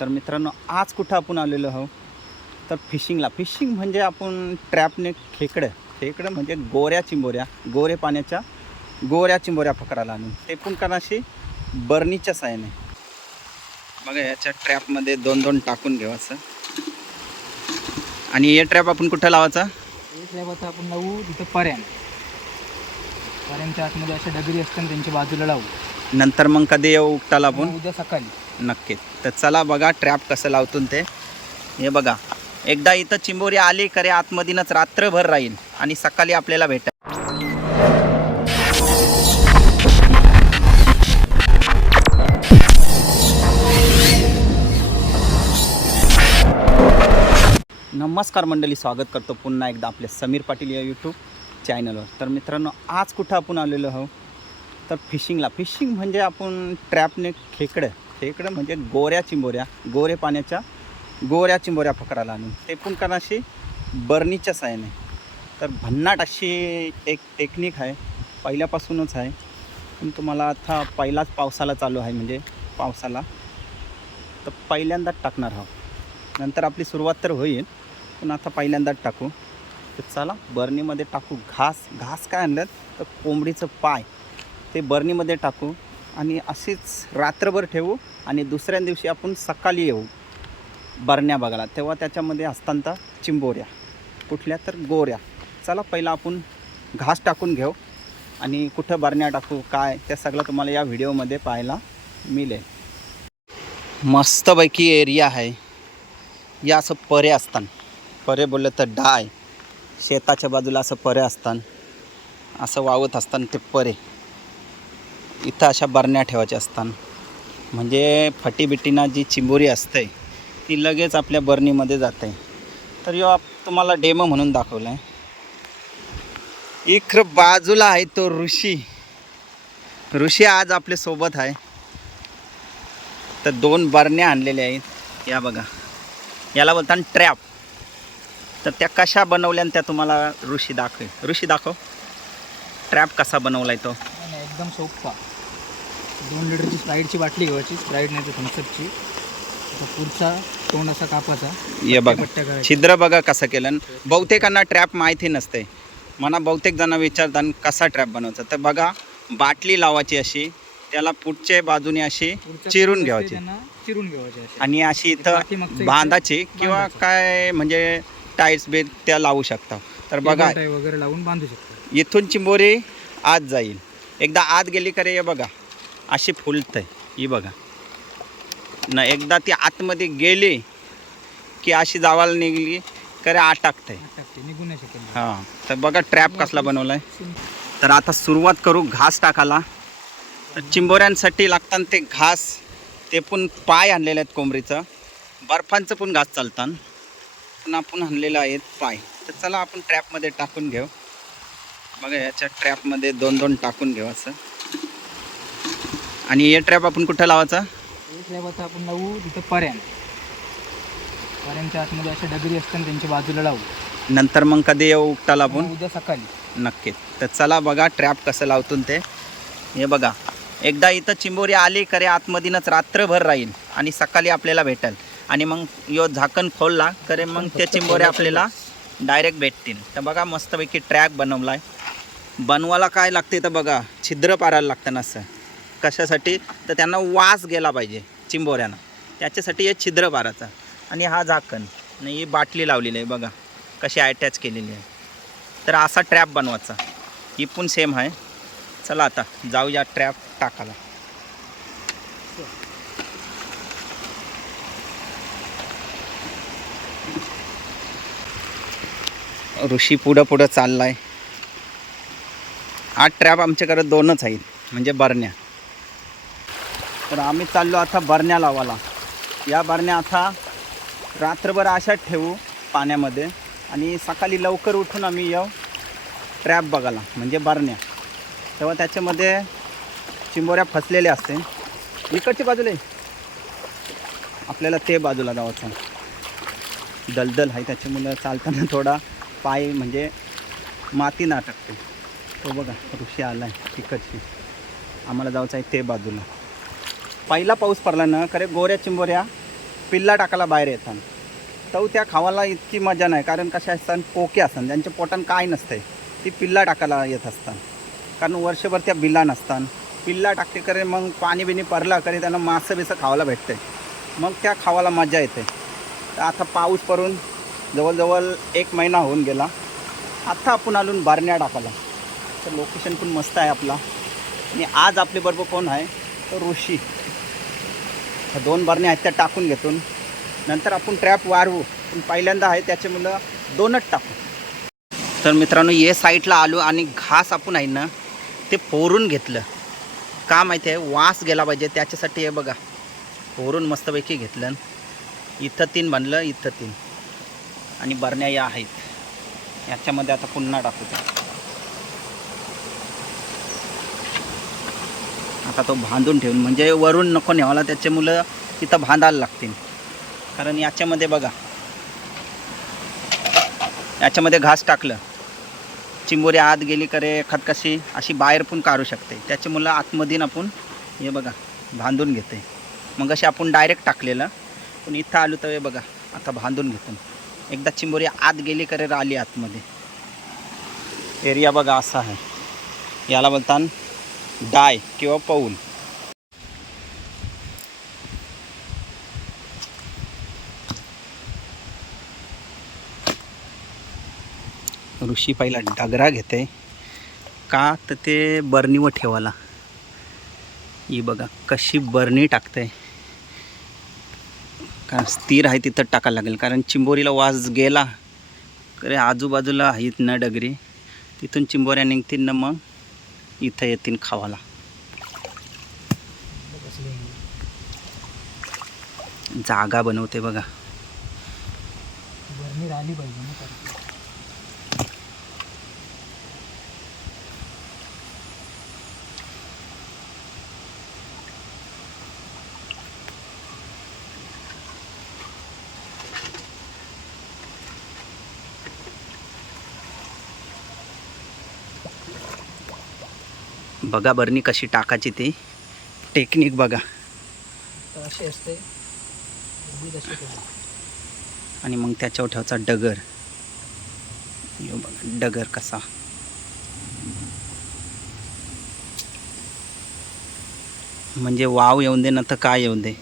तर मित्रांनो, आज कुठं आपण आलेलो आहोत तर फिशिंगला. फिशिंग म्हणजे आपण ट्रॅपने खेकडं म्हणजे गोरे पाण्याच्या गोऱ्या चिंबोऱ्या पकडायला आणून ते पण कणाशी बर्नीच्या साहाय्याने. बघा, याच्या ट्रॅपमध्ये दोन दोन टाकून घ्यायचं आणि हे ट्रॅप आपण कुठं लावायचा? हे ट्रॅप आता आपण लावू तिथं पर्यांच्या आतमध्ये अशा डगरी असतात त्यांच्या बाजूला लावू. नंतर मग कधी येऊ उपटाला आपण? उद्या सकाळी. नक्कीच. तर चला बघा ट्रॅप कसं लावतून ते. हे बघा, एकदा इथं चिंबोरी आली करे आतमधीनच रात्रभर राहील आणि सकाळी आपल्याला भेटेल. नमस्कार मंडळी, स्वागत करतो पुन्हा एकदा आपल्या समीर पाटील या यूट्यूब चॅनलवर. तर मित्रांनो, आज कुठं आपण आलेलो आहोत तर फिशिंगला. फिशिंग म्हणजे आपण ट्रॅपने खेकडं म्हणजे गोरे पाण्याच्या गोऱ्या चिंबोऱ्या पकडायला आणून ते पण कणाशी बर्नीच्या साहाय्याने. तर भन्नाट अशी एक टेक्निक आहे, पहिल्यापासूनच आहे. पण तुम्हाला आता पहिलाच पावसाला चालू आहे, म्हणजे पावसाला तर पहिल्यांदाच टाकणार आहोत. नंतर आपली सुरुवात तर होईल, पण आता पहिल्यांदाच टाकू. तर चला बर्नीमध्ये टाकू. घास काय आणलं तर कोंबडीचं पाय ते बर्नीमध्ये टाकू आणि अशीच रात्रभर ठेवू आणि दुसऱ्या दिवशी आपण सकाळी येऊ बरण्या बघायला. तेव्हा त्याच्यामध्ये असताना चिंबोऱ्या, कुठल्या तर गोऱ्या. चला पहिला आपण घास टाकून घेऊ आणि कुठं बरण्या टाकू काय ते सगळं तुम्हाला या व्हिडिओमध्ये पाहायला मिळेल. मस्तपैकी एरिया आहे. या असं परे असतात, परे बोललं तर डाय. शेताच्या बाजूला असं परे असतात, असं वावत असतात ते परे. इथं अशा बरण्या ठेवायच्या असतात, म्हणजे फटीबिटीना जी चिंबोरी असते ती लगेच आपल्या बर्नीमध्ये जाते. तर यो तुम्हाला डेमो म्हणून दाखवलं आहे. इकडं बाजूला आहे तो ऋषी आज आपल्यासोबत आहे. तर 2 बरण्या आणलेल्या आहेत. या बघा, याला बोलतात ट्रॅप. तर त्या कशा बनवल्या त्या तुम्हाला ऋषी दाखव. ट्रॅप कसा बनवलाय तो. एकदम सोपा. 2 लिटरची स्प्राईटची बाटली घ्यायची, स्प्राईट नाही तर थम्सअपची. पुढचा तोंड असा कापाचा. हे बघा छिद्र बघा कसं केलं. बहुतेकांना ट्रॅप माहिती नसते. मला बहुतेक जण विचारतात कसा ट्रॅप बनवायचा. तर बघा, बाटली लावायची अशी, त्याला पुढच्या बाजूने अशी चिरून घ्यायची आणि अशी इथं बांधाची किंवा काय म्हणजे टाईल्स बेट त्या लावू शकता. तर बघा वगैरे लावून बांधू शकतो. इथून चिंबोरी आत जाईल. एकदा आत गेली करे हे बघा अशी फुलतंय. ही बघा ना, एकदा ती आतमध्ये गेली की अशी जावायला निघली करे अटकते, निघू नाही शकत. हां. तर बघा ट्रॅप कसला बनवलाय. तर आता सुरुवात करू घास टाकायला. तर चिंबोऱ्यांसाठी लागतात ते घास, ते पण पाय आणलेले आहेत कोंबडीचं. बर्फांचं पण घास चालतात, पण आपण आणलेलं आहेत पाय. तर चला आपण ट्रॅपमध्ये टाकून घेऊ. बघा, याच्या ट्रॅपमध्ये 2 टाकून घेऊ असं. आणि हे ट्रॅप आपण कुठं लावायचा? हे ट्रॅप आता आपण लावू तिथं पर्यांच्या आतमध्ये अशा डगरी असतात त्यांच्या बाजूला लावू. नंतर मग कधी येऊ उपटाला आपण? उद्या सकाळी. नक्कीच. तर चला बघा ट्रॅप कसं लावतून ते. हे बघा, एकदा इथं चिंबोरी आली करे आतमधीनच रात्रभर राहील आणि सकाळी आपल्याला भेटेल. आणि मग यो झाकण खोलला करे मग त्या चिंबोऱ्या आपल्याला डायरेक्ट भेटतील. तर बघा मस्तपैकी ट्रॅप बनवला आहे. बनवायला काय लागते तर बघा, छिद्र पाडायला लागतं ना असं. कशासाठी तर त्यांना वास गेला पाहिजे चिंबोऱ्यांना, त्याच्यासाठी हे छिद्र पाडायचं. आणि हा झाकण आणि ही बाटली लावलेली आहे बघा कशी अटॅच केलेली आहे. तर असा ट्रॅप बनवायचा. ही पण सेम आहे. चला आता जाऊया ट्रॅप टाकायला. ऋषी पुढं चाललाय. हा ट्रॅप आमच्याकडे 2च आहेत, म्हणजे बरण्या. तर आम्ही चाललो आता बरण्या लावायला. या बरण्या आता रात्रभर अशा ठेवू पाण्यामध्ये आणि सकाळी लवकर उठून आम्ही येऊ ट्रॅप बघायला, म्हणजे बरण्या. तेव्हा त्याच्यामध्ये चिंबोऱ्या फसलेल्या असते. इकडच्या बाजूला आपल्याला ते बाजूला जायचं. दलदल आहे त्याच्यामुळं चालताना थोडा पाय म्हणजे माती ना टाकते. तो बघा ऋषी आला आहे तिकडची. आम्हाला जायचं आहे ते बाजूला. पहिला पाऊस पडला ना खरे गोऱ्या चिंबोऱ्या पिल्ला टाकायला बाहेर येतात. तर त्या खावाला इतकी मजा नाही, कारण कशा असतात पोके असतात ज्यांच्या पोटान काय नसतंय ती पिल्ला टाकायला येत असतात. कारण वर्षभर त्या बिल्ला नसतात. पिल्ला टाकते करे मग पाणी बिणी पडला करे त्यांना मासं बिसं खावायला भेटते, मग त्या खावाला मजा येते. तर आता पाऊस पडून जवळजवळ 1 महिना होऊन गेला. आता आपण आलून बारण्या टाकायला. तर लोकेशन पण मस्त आहे आपला. आणि आज आपल्याबरोबर कोण आहे तर ऋषी. 2 बारण्या आहेत त्या टाकून घेतो, नंतर आपण ट्रॅप वाढवू. पण पहिल्यांदा आहे त्याच्यामुळं 2च टाकू. तर मित्रांनो ये साईडला आलो आणि घास आपण आहे ना ते फोरून घेतलं. का माहिती आहे, वास गेला पाहिजे त्याच्यासाठी. हे बघा फोरून मस्तपैकी घेतलं. इथं 3 बनलं, इथं 3. आणि बरण्या या आहेत याच्यामध्ये आता पुन्हा टाकू ते. आता तो बांधून ठेवून म्हणजे वरून नको न्यावाला, त्याच्यामुळं तिथं बांधायला लागतील. कारण याच्यामध्ये बघा, याच्यामध्ये घास टाकलं चिंबोरी आत गेली करे एखाद कशी अशी बाहेर पण काढू शकते. त्याच्यामुळं आतमध्ये आपण हे बघा बांधून घेते. मग अशी आपण डायरेक्ट टाकलेलं, पण इथं आलो तर हे बघा आता बांधून घेतो. एकदा चिंबोरी आत गेली करे राहिली आतमध्ये. एरिया बघा असा आहे. याला बोलतात डाय किंवा पौल. ऋषी पहिला डगरा घेते का तर ते बरणीवर ठेवायला. ही बघा कशी बरणी टाकते, कारण स्थिर आहे तिथं टाकायला लागेल. कारण चिंबोरीला वास गेला करे आजूबाजूला आहेत ना डगरी, तिथून चिंबोऱ्या निघतील ना मग इथं येतील खावाला. जागा बनवते बघा. बरणी राहिली पाहिजे ना. बघा बरणी कशी टाकायची ती टेक्निक बघा. तर अशी असते आणि मग त्याच्यावर ठेवायचा डगर. बघा डगर कसा. म्हणजे वाव येऊन दे ना तर काय येऊन दे,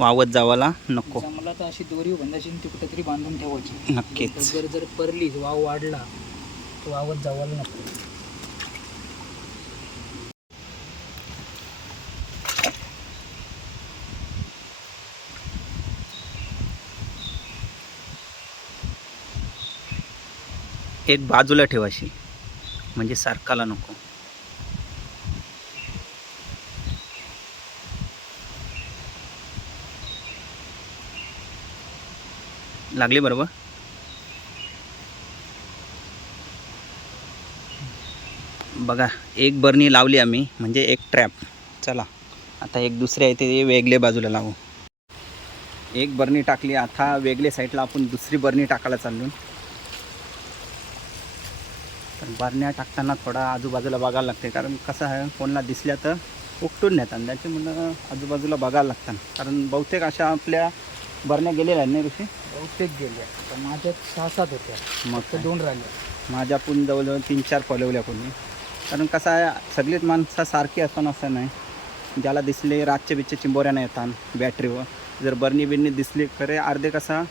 वावत जावाला नको. मला तर अशी दोरी बंदाची ती कुठेतरी बांधून ठेवायची. नक्कीच. जर परली वाव वाढला तर वावत जावाला नको. एक बाजूला ठेवायची म्हणजे सारखाला नको. लागली बरोबर. बघा एक बरणी लावली आम्ही म्हणजे एक ट्रॅप. चला आता एक दुसरी आहे ते वेगळे बाजूला लावू. एक बरणी टाकली, आता वेगळे साईडला आपण दुसरी बरणी टाकायला चाललो. तर बरण्या टाकताना थोडा आजूबाजूला बघायला लागते, कारण कसं आहे कोणाला दिसल्या तर उपटून नेतात, त्याच्यामुळं आजूबाजूला बघायला लागतात. कारण बहुतेक अशा आपल्या बरण्या गेलेल्या आहेत नाही ऋषी. बहुतेक गेल्या. तर माझ्या 6-7 होत्या, मग तर 2 राहिल्या. माझ्या पण जवळजवळ 3-4 पलवल्या कोणी. कारण कसं आहे सगळीच माणसं सारखी असताना असं नाही. ज्याला दिसले रातचे बिच्चे चिंबोऱ्यानं येतात बॅटरीवर. जर बरणी बिरणी दिसली खरे अर्धे कसा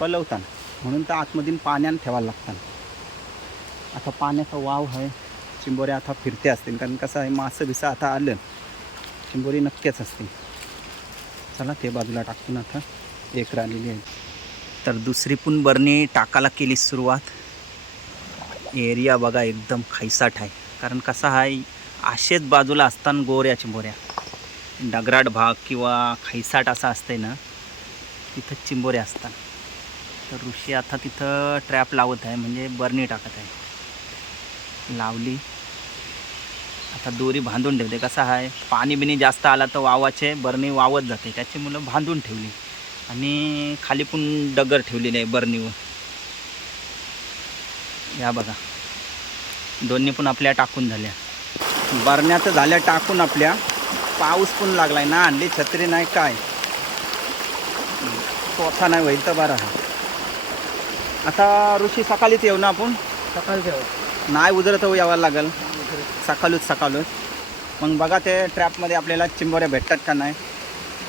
पलवतात, म्हणून तर आतमधून पाण्यानं ठेवायला लागतात. आता पाण्याचा वाव आहे, चिंबोऱ्या आता फिरते असतील, कारण कसं आहे मासं बिसं आता आलं चिंबोरी नक्कीच असते. चला ते बाजूला टाकून आता एक राहिलेली आहे. तर दुसरी पण बरणी टाकायला केली सुरुवात. एरिया बघा एकदम खैसाट आहे, कारण कसा आहे असेच बाजूला असताना गोऱ्या चिंबोऱ्या डगराट भाग किंवा खैसाट असा असते ना तिथं चिंबोऱ्या असतात. तर ऋषी आता तिथं ट्रॅप लावत आहे म्हणजे बरणी टाकत आहे. लावली आता दोरी बांधून ठेवते. कसं आहे पाणी बिनी जास्त आला तर वावाचे बरणी वावत जाते, त्याची मुलं बांधून ठेवली. आणि खाली पण डगर ठेवलेली आहे बरणीवर. या बघा दोन्ही पण आपल्या टाकून झाल्या. बरण्या तर झाल्या टाकून आपल्या. पाऊस पण लागलाय ना, आणली छत्री नाही काय. स्वतः नाही होईल तर बरं आहे. आता ऋषी सकाळीच येऊ ना आपण, सकाळच्या नाही उजरत यावं लागेल सकाळच. मग बघा ते ट्रॅपमध्ये आपल्याला चिंबोऱ्या भेटतात का नाही.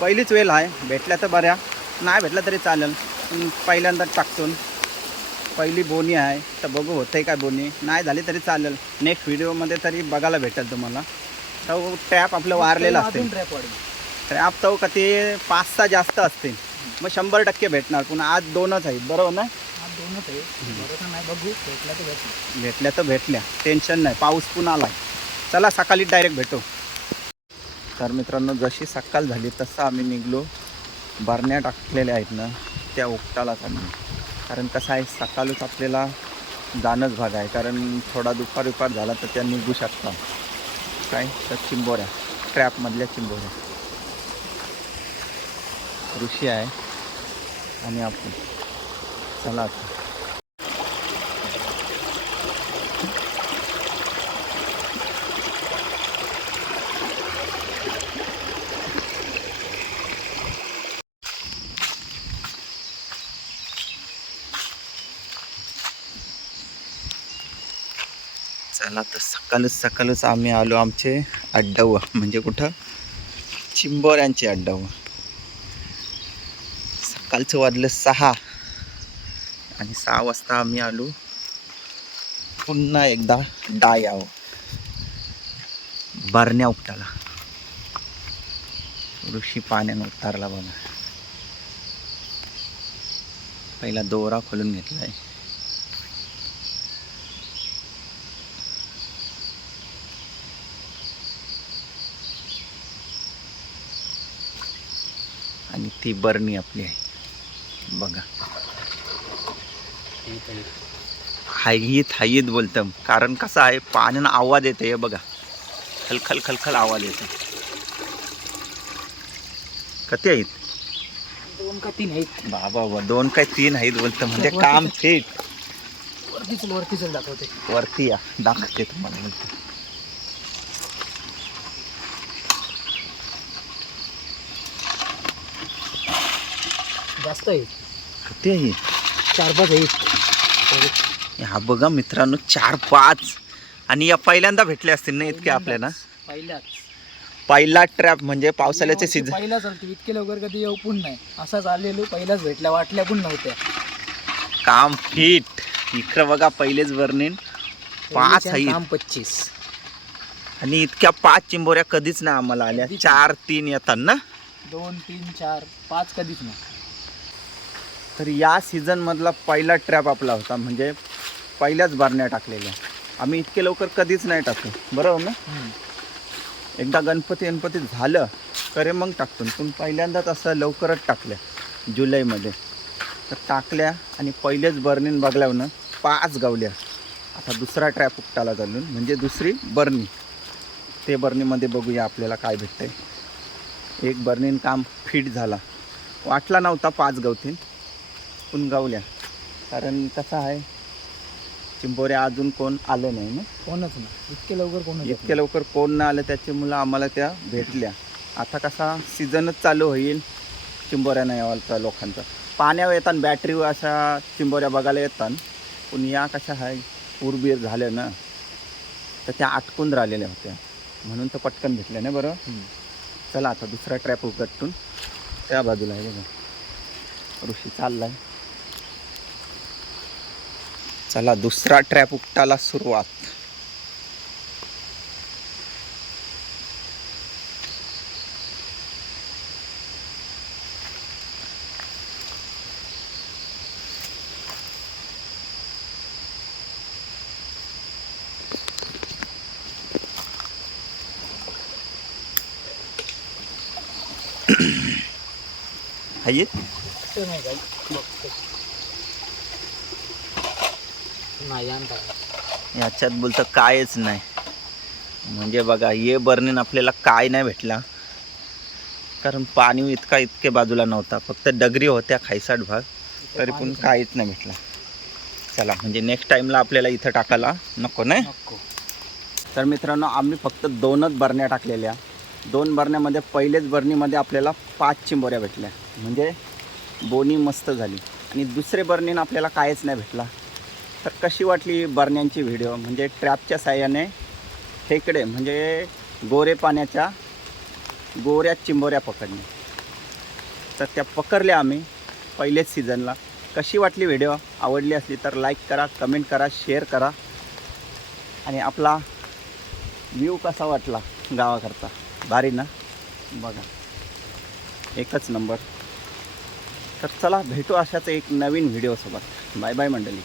पहिलीच वेळ आहे, भेटल्या तर बऱ्या, नाही भेटल्या तरी चालेल. पण पहिल्यांदा टाकतो. पहिली बोनी आहे तर बघू होतं काय बोनी, नाही झाली तरी चालेल. नेक्स्ट व्हिडिओमध्ये तरी बघायला भेटेल तुम्हाला. तर ट्रॅप आपलं वारलेलं असते. ट्रॅप तो का ते 5-6 जास्त असते, मग 100% भेटणार. पण आज 2च आहेत बरोबर ना. दोनच आहे, बरोबर नाही. बघू भेटला तर भेटल्या तर भेटल्या, टेन्शन नाही. पाऊस पुन्हा आला. चला सकाळी डायरेक्ट भेटू. तर मित्रांनो जशी सकाळ झाली तसं आम्ही निघलो. बरण्या टाकलेल्या आहेत ना त्या उपटाला चाललो. कारण कसं आहे सकाळच आपल्याला जाणंच भाग आहे. कारण थोडा दुपार झाला तर त्या निघू शकतात. काय तर चिंबोऱ्या, ट्रॅपमधल्या चिंबोऱ्या. ऋषी आहे आणि आपण. चला आता. चला तर सकाळच आम्ही आलो आमचे अड्डावर. म्हणजे कुठं, चिंबोऱ्यांचे अड्डावर. सकाळचं वाजलं 6 आणि 6 वाजता आम्ही आलो पुन्हा एकदा डायावर बरण्या उपटाला. ऋषी पाण्यानं उतारला बघा. पहिला दोरा खोलून घेतलाय. आणि ती बरणी आपली आहे बघा. हायीत बोलतं. कारण कसं आहे पाण्यानं आवाज येते हे बघा. खलखल आवाज येते. किती आहेत? 2 का 3 आहेत बाबा 2 काय 3 आहेत बोलतं. म्हणजे काम थेट वरतीच दाखवते. वरती या दाखवते तुम्हाला. बोलतो जास्त आहेत. किती आहे? 4-5 आहेत. हा बघा मित्रांनो 4-5. आणि या पहिल्यांदा भेटले असतील ना इतके आपल्याला. पहिला ट्रॅप म्हणजे पावसाळ्याचे सीझन. पहिला चालतो. इतके लवकर कधी येऊ पण नाही. असाच आलेलो पहिलाच भेटल्या, वाटल्या पण नव्हत्या. काम फिट. इकडं बघा पहिलेच वर्णन 5 आहेत. काम 25. आणि इतक्या 5 चिंबोऱ्या कधीच नाही आम्हाला आल्या. 4-3 येतात ना. 2, 3, 4, 5 कधीच नाही. तर या सीझन मधला पहिला ट्रॅप आपला होता. म्हणजे पहिल्याच बारण्या टाकलेल्या. आम्ही इतके लवकर कधीच नाही टाकतो बरोबर ना. एकदा गणपती झालं करे मग टाकतो. पण पहिल्यांदाच असं लवकरच टाकल्या जुलैमध्ये. तर टाकल्या आणि पहिलेच बर्नीन बघल्यावर ना 5 गावल्या. आता दुसरा ट्रॅप उपटाला चालून म्हणजे दुसरी बर्नी. ते बर्नीमध्ये बघूया आपल्याला काय भेटतंय. एक बर्नीन काम फिट झाला. वाटला नव्हता 5 गावतील पण गावल्या. कारण कसं आहे चिंबोऱ्या अजून कोण आलं नाही ना. कोणच नाही इतके लवकर कोण नाही आलं त्याच्यामुळं आम्हाला त्या भेटल्या. आता कसा सीझनच चालू होईल चिंबोऱ्या नाही यावालचा लोकांचा. पाण्यावर येतात बॅटरीवर अशा चिंबोऱ्या बघायला येतात. पण या कशा आहे पूरबीर झाल्या ना तर त्या अटकून राहिलेल्या होत्या. म्हणून तर पटकन भेटल्या ना बरं. चला आता दुसरा ट्रॅप उघडतून त्या बाजूला आहे बघा. ऋषी चाललाय. चला दुसरा ट्रॅप उपटाला सुरुवात. आहे याच्यात बोलतं कायच नाही. म्हणजे बघा ये बर्नीन आपल्याला काय नाही भेटला. कारण पाणी इतके बाजूला नव्हता. फक्त डगरी होत्या खायसाट भाग. तरी पण काहीच नाही भेटला. चला म्हणजे नेक्स्ट टाईमला आपल्याला इथं टाकायला नको नाही. तर मित्रांनो आम्ही फक्त 2च बरण्या टाकलेल्या. 2 बरण्यामध्ये पहिलेच बरणीमध्ये आपल्याला 5 चिंबोऱ्या भेटल्या. म्हणजे बोनी मस्त झाली आणि दुसरे बर्नीन आपल्याला काहीच नाही भेटला. तर कशी वाटली बर्न्यांची व्हिडिओ, म्हणजे ट्रॅपच्या साह्याने खेकडे म्हणजे गोरे पाण्याच्या गोऱ्या चिंबोऱ्या पकडणे. तर त्या पकडल्या आम्ही पहिलेच सीझनला. कशी वाटली व्हिडिओ, आवडली असली तर लाईक करा, कमेंट करा, शेअर करा. आणि आपला व्ह्यू कसा वाटला गावाकडचा, भारी ना, बघा एकच नंबर. तर चला भेटू अशाच एक नवीन व्हिडिओसोबत. बाय बाय मंडळी.